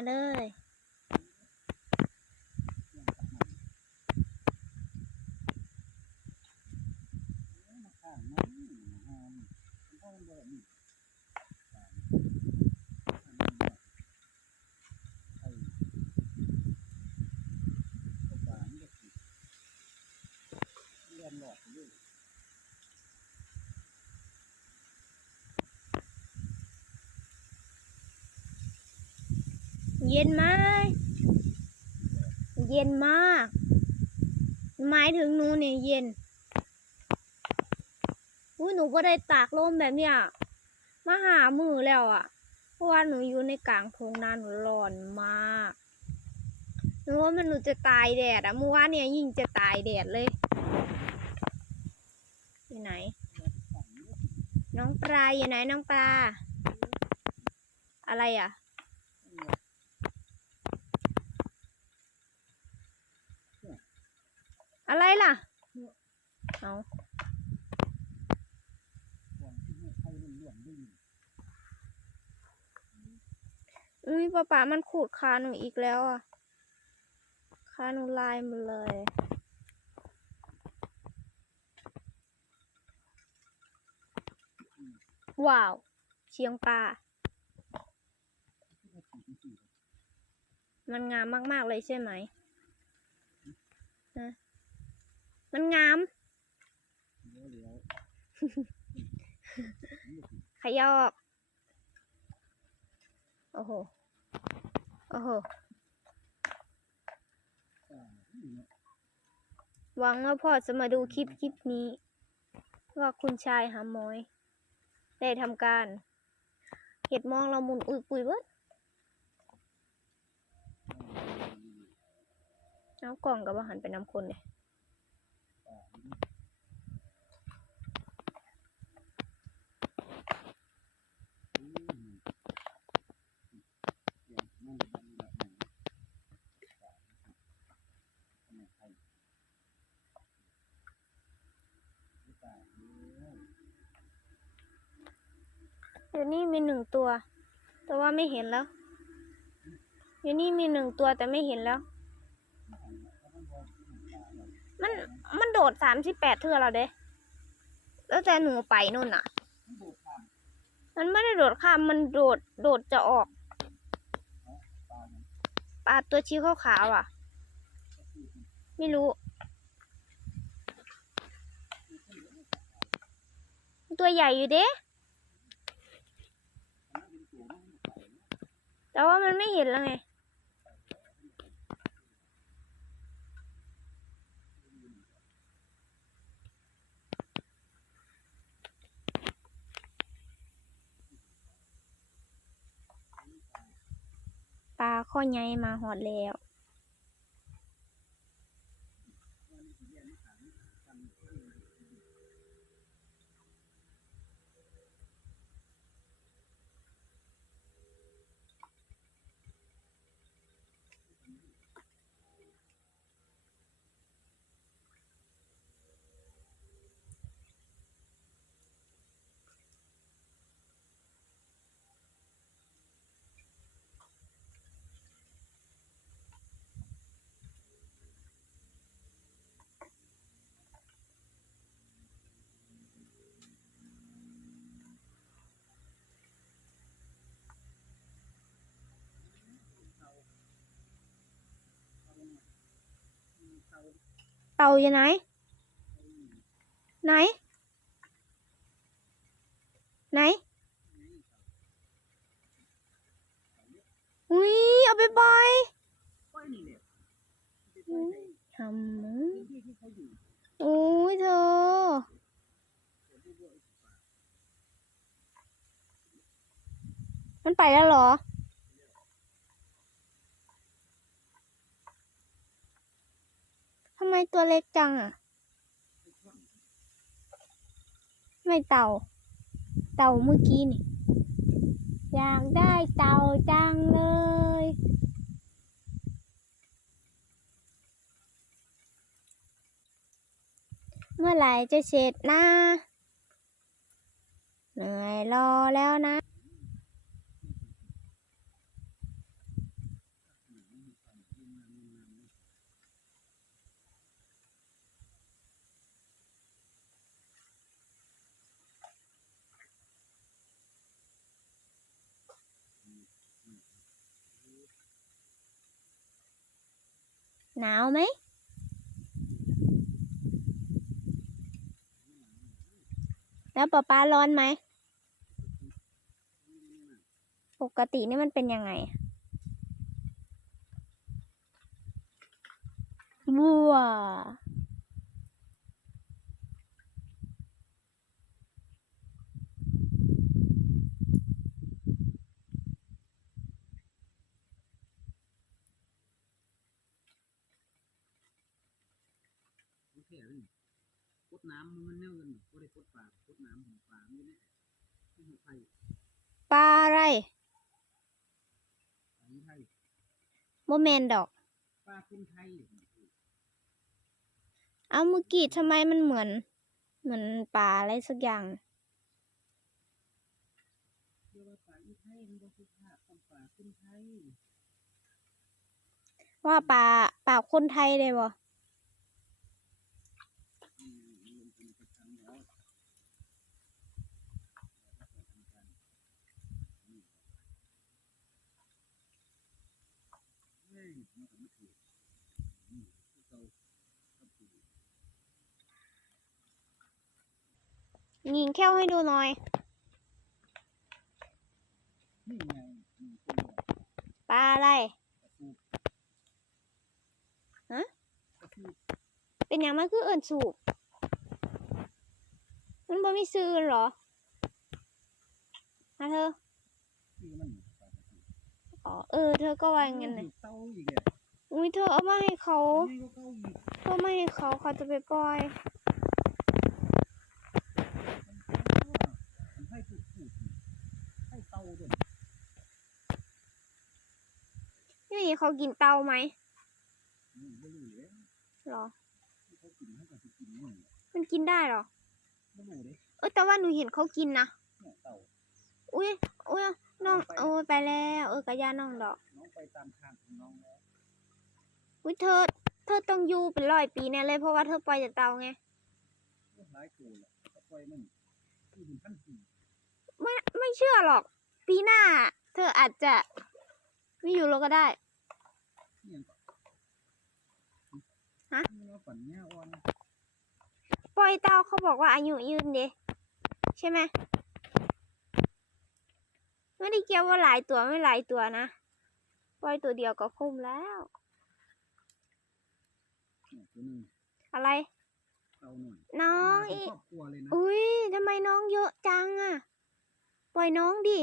มาเลย เย็นไหมเย็นมาก หมายถึงหนูเนี่ยเย็นอุ้ยหนูก็ได้ตากลมแบบเนี้ยมาหามือแล้วอะ่ะ เพราะว่าหนูอยู่ในกลางทงนาหนูร้อนมากหนูว่ามันหนูจะตายแดดอะ่ะเมื่อวานเนี่ยยิ่งจะตายแดดเลยอยู่ไหน น้องปลาอยู่ไหนน้องปลา อะไรอะ อะไรล่ะ เอาอุ้ยป้าป๋ามันขูดขาหนูอีกแล้วอะ ขาหนูลายมดเลย ว้าว เชียงปลา มันงามมาก ๆ เลยใช่ไหมนะ มันงาม ขยอก โอ้โห โอ้โห หวังว่าพ่อจะมาดูคลิปคลิปนี้ ว่าคุณชายหามอย ได้ทำการเห็ดมองเรามุนอุยปุยเบิดเอากล่องกับอาหารไปน้ำคนเลย เดี๋ยวนี้มีหนึ่งตัว แต่ว่าไม่เห็นแล้วเดี๋ยวนี้มีหนึ่งตัวแต่ไม่เห็นแล้ว มันมันโดดสามสิบแปดเทือเราเด้ แล้วแต่หนูไปนู่นน่ะ มันไม่ได้โดดข้ามมันโดดโดดจะออกปลาตัวชี้ขาวๆอะ ไม่รู้ ตัวใหญ่อยู่เด้ แต่ว่ามันไม่เห็นแล้วไง ปลาข้อใหญ่มาหอดแล้ว เต่าอยู่ไหน ไหน ไหนอุ้ยเอาไปปล่อยทำมึงอุ้ยเธอมันไปแล้วเหรอ ทำไม ตัวเล็กจังอะ ไม่เต่า เต่าเมื่อกี้นี่ อยากได้เต่าจังเลย เมื่อไหร่จะเสร็จนะ เหนื่อยรอแล้วนะ หนาวไหม แล้วป๊าป๊าร้อนไหม ปกตินี่มันเป็นยังไงวัว โอเคเลยกดน้ำมันแนวกันก็ได้กดปลากดน้ำของปลาไม่ได้ที่หัวไทยปลาอะไรปลาไทยโมเมนดอก ปลาคนไทยเอาเมื่อกี้ทำไมมันเหมือน เหมือนปลาอะไรสักอย่างเรียกว่าปลาอีไทยมันก็คือภาพของปลาคนไทยว่าปลาปลาคนไทยได้บ่ อืมลงทุนไปทำแล้วเฮ้ย มันก็ไม่ถูกนี่เราครับถูกยิงแค่วให้ดูหน่อย นี่ไงนึ่งตัวปลาอะไร กระสูฮะ กระสูเป็นอย่างมันคือเอิ่นสูบมันบ่มีซื้อเหรอฮะเธอที่มันปลากระสูอ๋อ เออ เธอก็ว่าอย่างนั้นเลยเต้าอีกเลย อุ้ยเธอเอามาให้เขาเข้าอีกเธอไม่ให้เขาเขาจะไปปล่อยนี่เขากินเตาไหมหรอ มันกินได้หรอ เออแต่ว่าหนูเห็นเขากินนะ อุ้ยอุ้ยน้องโอ้ไปแล้ว เออกระยาน้องดอก น้องไปตามทางของน้องแล้ว อุ้ยเธอ เธอต้องอยู่เป็นร้อยปีแน่เลยเพราะว่าเธอปล่อยจากเตาไงเรื่องร้ายตัวแหละปล่อยมันที่เป็นพันปีไม่ไม่เชื่อหรอก ปีหน้า เธออาจจะไม่อยู่แล้วก็ได้นี่ยังก่อนฮะนี่เราฝันเนี่ยอ่อนปล่อยเตาเขาบอกว่าอายุยืนเดใช่ไหมไม่ได้เกี่ยวว่าหลายตัวไม่หลายตัวนะ ปล่อยตัวเดียวก็คุ้มแล้ว ตัวหนึงอะไรเต่าหน่อยน้องมาเป็นอีครอบครัวเลยนะ อุ้ยทำไมน้องเยอะจังอะปล่อยน้องดิ